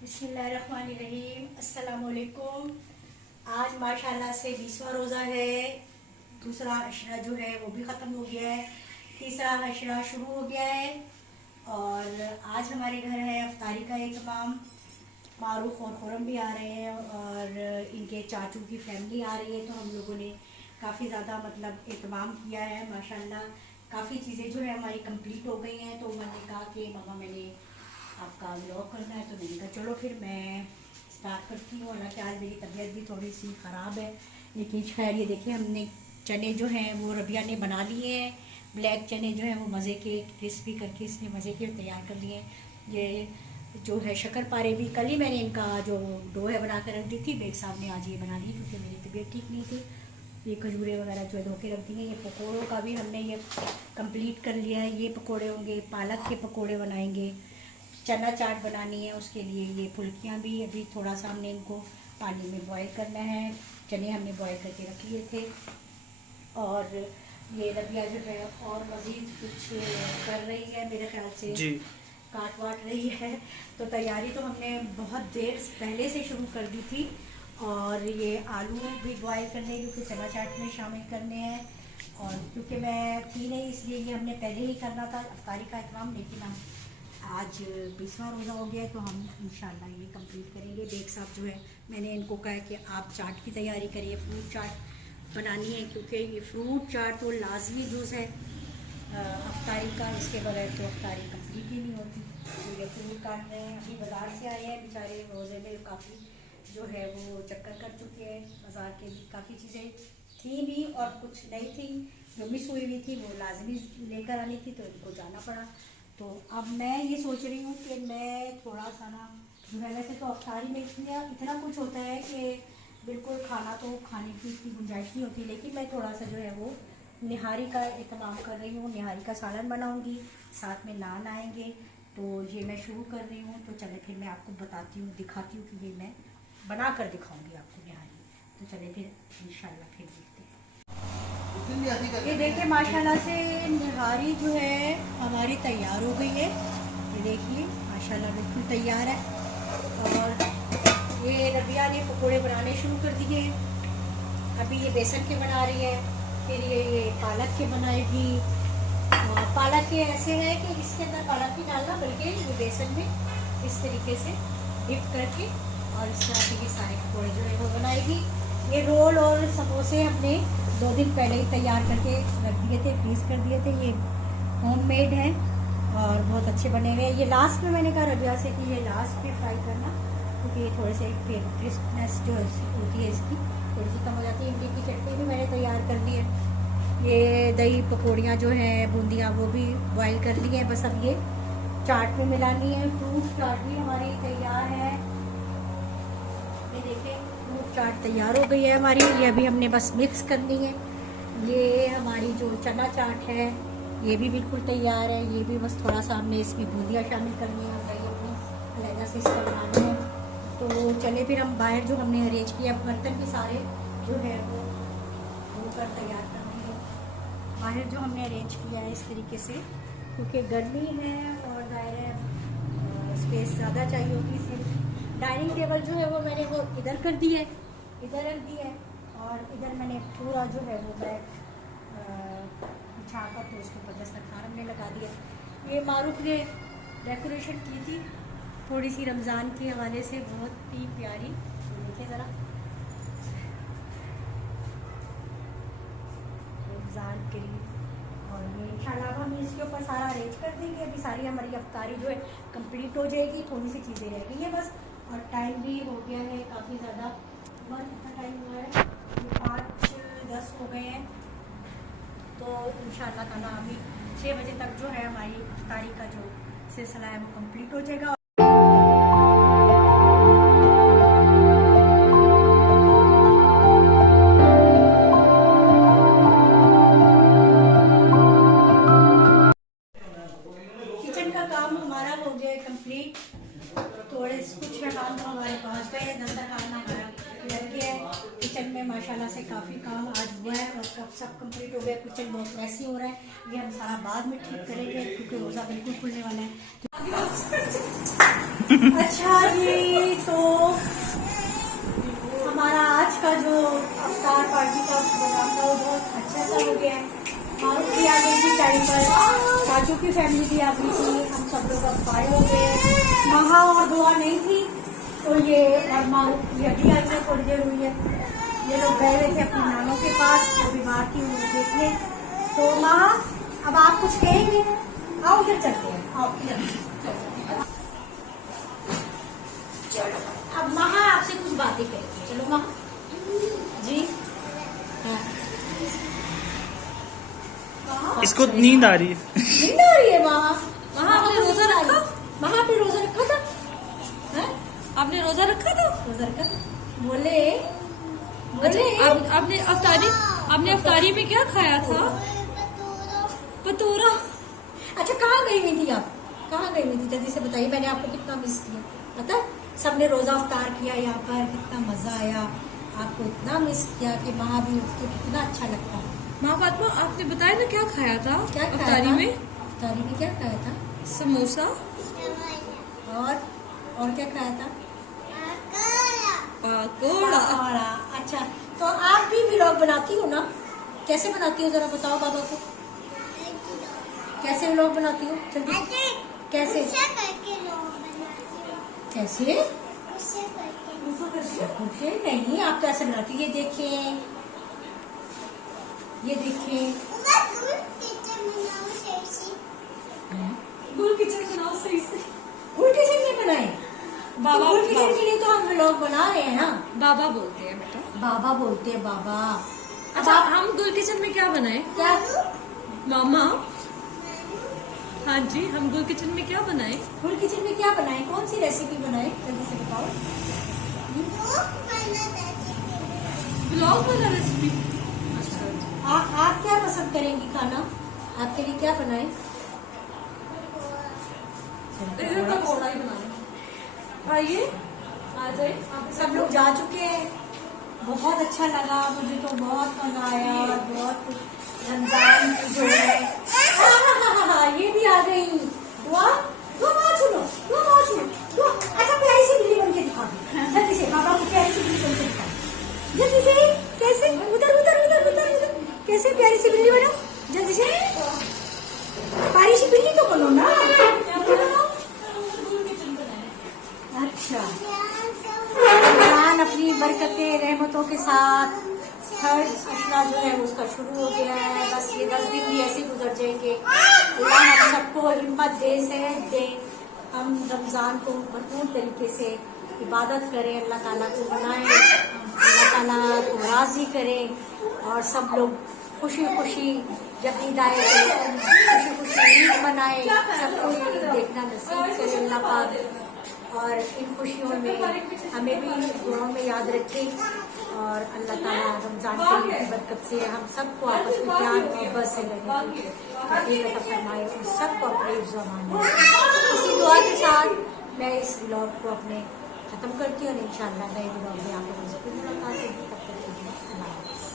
बिस्मिल्लाहिर्रहमानिर्रहीम। अस्सलाम वालेकुम। आज माशाल्लाह से 20वां रोज़ा है। दूसरा अशरा जो है वो भी ख़त्म हो गया है, तीसरा अशरा शुरू हो गया है और आज हमारे घर है अफ्तारी का एहतमाम। मारूफ और खुरम भी आ रहे हैं और इनके चाचू की फैमिली आ रही है, तो हम लोगों ने काफ़ी ज़्यादा एहतमाम किया है। माशाल्लाह काफ़ी चीज़ें जो है हमारी कंप्लीट हो गई हैं। तो मैंने कहा कि मम्मा मैंने आपका व्लॉग करना है, तो मैंने कहा चलो फिर मैं स्टार्ट करती हूँ। हालांकि आज मेरी तबीयत भी थोड़ी सी ख़राब है, लेकिन खैर ये देखिए हमने चने जो हैं वो रबिया ने बना लिए हैं। ब्लैक चने जो हैं वो मज़े के क्रिस्पी करके इसने मज़े के तैयार कर लिए हैं। ये जो है शक्कर पारे भी कल ही मैंने इनका जो डो है बना कर रख दी थी। बेग साहब ने आज ये बना ली क्योंकि मेरी तबीयत ठीक नहीं थी। ये खजूरें वगैरह जो है धो के रख दी हैं। ये पकौड़ों का भी हमने ये कंप्लीट कर लिया है। ये पकौड़े होंगे, पालक के पकौड़े बनाएंगे, चना चाट बनानी है, उसके लिए ये फुल्कियाँ भी अभी थोड़ा सा हमने इनको पानी में बॉईल करना है। चने हमने बॉईल करके रख लिए थे और ये रबिया जो है और मज़ीद कुछ कर रही है मेरे ख्याल से जी, काट वाट रही है। तो तैयारी तो हमने बहुत देर पहले से शुरू कर दी थी और ये आलू भी बॉईल करने क्योंकि चना चाट में शामिल करने हैं। और क्योंकि मैं थी नहीं इसलिए ये हमने पहले ही करना था अफ्तारी का एहतमाम, लेकिन हम आज 20वां रोज़ा हो गया है तो हम इंशाल्लाह ये कंप्लीट करेंगे। बेग साहब जो है मैंने इनको कहा कि आप चाट की तैयारी करिए, फ्रूट चाट बनानी है क्योंकि ये फ्रूट चाट तो लाजमी जूस है अफ्तारी का, इसके बगैर तो अफ्तारी कंप्लीट ही नहीं होती। तो ये फ्रूट काट रहे हैं, अभी बाज़ार से आए हैं बेचारे, रोज़े में काफ़ी जो है वो चक्कर कर चुके हैं। बाज़ार के भी काफ़ी चीज़ें थी भी और कुछ नहीं थी, जो मिस हुई हुई थी वो लाजमी लेकर आनी थी, तो इनको जाना पड़ा। तो अब मैं ये सोच रही हूँ कि मैं थोड़ा सा ना जो है, वैसे तो अफ्तारी में इतना कुछ होता है कि बिल्कुल खाना तो खाने की इतनी गुंजाइश नहीं होती, लेकिन मैं थोड़ा सा जो है वो निहारी का एहतमाम कर रही हूँ। निहारी का सालन बनाऊँगी, साथ में नान आएंगे, तो ये मैं शुरू कर रही हूँ। तो चले फिर मैं आपको बताती हूँ, दिखाती हूँ कि ये मैं बना कर दिखाऊँगी आपको निहारी। तो चले फिर इंशाल्लाह फिर देखते हैं। ये देखिए माशाल्लाह से निहारी जो है हमारी तैयार हो गई है। ये देखिए माशाल्लाह बिल्कुल तैयार है और ये रबिया ने पकोड़े बनाने शुरू कर दिए। अभी ये बेसन के बना रही है, फिर ये पालक के बनाएगी। पालक के ऐसे है कि इसके अंदर पालक ही डालना, बल्कि ये बेसन में इस तरीके से डिप करके और इस तरह से ये सारे पकोड़े जो है वो बनाएगी। ये रोल और समोसे हमने 2 दिन पहले ही तैयार करके रख दिए थे, फ्रीज़ कर दिए थे। ये होममेड है और बहुत अच्छे बने हुए हैं। ये लास्ट में मैंने कहा रबिया से कि ये लास्ट में फ्राई करना, क्योंकि ये थोड़े से क्रिस्पनेस जो होती है इसकी थोड़ी सी कम हो जाती है। इमली की चटनी भी मैंने तैयार कर ली है। ये दही पकौड़ियाँ जो हैं बूंदियाँ वो भी बॉयल कर ली है, बस अब ये चाट में मिलानी है। फ्रूट चाट भी हमारी तैयार है। ये देखें फ्रूट चाट तैयार हो गई है हमारी। ये अभी हमने बस मिक्स करनी है। ये हमारी जो चना चाट है ये भी बिल्कुल तैयार है। ये भी बस थोड़ा सा हमने इसमें बूंदियाँ शामिल करनी है, दही अपनी अलग से इसका बनाना है। तो चले फिर हम बाहर जो हमने अरेंज किया बर्तन भी सारे जो है वो धोकर तैयार करने हैं। बाहर जो हमने अरेंज किया है इस तरीके से, क्योंकि गर्मी है और ज़ाहिर है स्पेस ज़्यादा चाहिए होगी, इसलिए डाइनिंग टेबल जो है वो मैंने वो इधर कर दी है, इधर रख दी है और इधर मैंने पूरा जो है वो बैग बिछा कर तो उसके ऊपर दस्तरखान हमने लगा दिया। ये मारूफ ने डेकोरेशन की थी थोड़ी सी रमज़ान के हवाले से, बहुत ही प्यारी। देखिए ज़रा रमज़ान करीब, और ये इंशाल्लाह हम इसके ऊपर सारा अरेंज कर देंगे। अभी सारी हमारी अफ्तारी जो है कंप्लीट हो जाएगी, थोड़ी सी चीज़ें रह गई हैं बस, और टाइम भी हो गया है काफ़ी ज़्यादा। कितना टाइम हुआ है, 5-10 हो गए हैं। तो इंशाल्लाह ताला अभी 6 बजे तक जो है हमारी अफ्तारी का जो सिलसिला है वो कंप्लीट हो जाएगा। किचन का काम हमारा हो गया है कंप्लीट। थोड़े कुछ मेहमान तो हमारे पास गए, दस्तरखान हमारा लग गया है। किचन में माशाल्लाह से काफ़ी काम आज हुआ है और कब सब कंप्लीट हो गया। किचन बहुत मैसी हो रहा है, ये हम सारा बाद में ठीक करेंगे क्योंकि रोज़ा बिल्कुल खुलने वाला है। अच्छा जी, तो हमारा आज का जो अफ्तार पार्टी का प्रोग्राम था वो बहुत अच्छा सा हो गया है। मारूफ भी आ गई थी टाइम पर, चाचू की फैमिली भी आ गई थी, हम सब लोग अब फाय हो गए। महा और दुआ नहीं थी तो ये और मारूफ ये अभी आई है, थोड़ी देर हुई है। ये लोग गए हुए थे अपनी नानों के पास, वो बीमार थी उन्हें देखने। तो महा अब आप कुछ कहेंगे? आओ इधर चलते हैं, आओ इधर। चलो अब महा आपसे कुछ बातें करेंगे। चलो महा जी। हाँ। इसको नींद आ रही है। नींद आ रही है महा? महा आपने रोजा रखा? महा आपने रोजा रखा था? हैं? आपने रोजा रखा था? रोजा रखा? बोले अच्छा, आपने अफ्तारी में क्या खाया था? पतोरा। अच्छा, कहाँ गई हुई थी आप? कहाँ गई हुई थी जल्दी से बताइए। मैंने आपको कितना मिस किया पता है? सबने रोजा अफ्तार किया यहाँ पर, कितना मजा आया। आपको इतना मिस किया कि माँ भी उसको कितना अच्छा लगता है। माँ फातिमा, आपने बताया ना क्या खाया था? क्या खाया अफ्तारी था? में? अफ्तारी में क्या खाया था? समोसा और क्या खाया था? पकोड़ा। पकोड़ा। अच्छा, तो आप भी व्लॉग बनाती हो ना? कैसे बनाती हो जरा बताओ बाबा को। कैसे व्लॉग बनाती हो? जल्दी। कैसे कैसे? कुछ नहीं, आप कैसे बनाती? ये देखें, ये देखें। गुल किचन बनाओ सही से। गुल किचन में बनाए? बाबा गुल किचन के लिए तो हम व्लॉग बना रहे हैं ना। बाबा बोलते हैं बेटा। बाबा बोलते हैं बाबा। अच्छा, हम गुल किचन में क्या बनाए? क्या? मामा, हाँ जी, हम गुल किचन में क्या बनाए? गुल किचन में क्या बनाए? कौन सी रेसिपी बनाए? जल्दी से बताओ। ब्लॉग वाला रेसिपी। अच्छा, आप क्या पसंद करेंगी खाना? आपके लिए क्या बनाए? पकौड़ा ही बनाए। आइए, आ जाइए। सब लोग जा चुके हैं। बहुत अच्छा लगा, मुझे तो बहुत मजा आया। बहुत रमजान की जो है ये भी आ गई। दुआ सुनो, दुआ सुनो। अच्छा, प्यारी सी बिल्ली बन के दिखा दो जल्दी से। बाबा को प्यारी सी बिल्ली बन के दिखा जल्दी से। कैसे? उधर उधर उधर उधर उधर। कैसे प्यारी सी बिल्ली बनो? जल्दी से प्यारी सी बिल्ली तो बनो ना। अच्छा, रमजान अपनी बरकतें रहमतों के साथ थर्ड अशरा जो है उसका शुरू हो गया है। बस ये 10 दिन भी ऐसे गुजर जाएंगे। अल्लाह हम सबको हिम्मत दे, सेहत दे, हम रमजान को भरपूर तरीके से इबादत करें, अल्लाह ताला को मनाएं, अल्लाह ताला को राजी करें और सब लोग खुशी खुशी जब ईद आए खुशी खुशी ईद मनाए। सबको ईद देखना नसीब करे अल्लाह पाक। और इन खुशियों में हमें भी दुआओं में याद रखें और अल्लाह ताला रमजान की बरकत से हम सबको आपस में प्यार मोहब्बत से रहने फरमाए और सबको अपने ज़माने। इसी दुआ के साथ मैं इस व्लॉग को अपने ख़त्म करती हूँ और इंशाअल्लाह नए व्लॉग में आपको मुलाकात होगी। तब तक के लिए अल्लाह हाफ़िज़।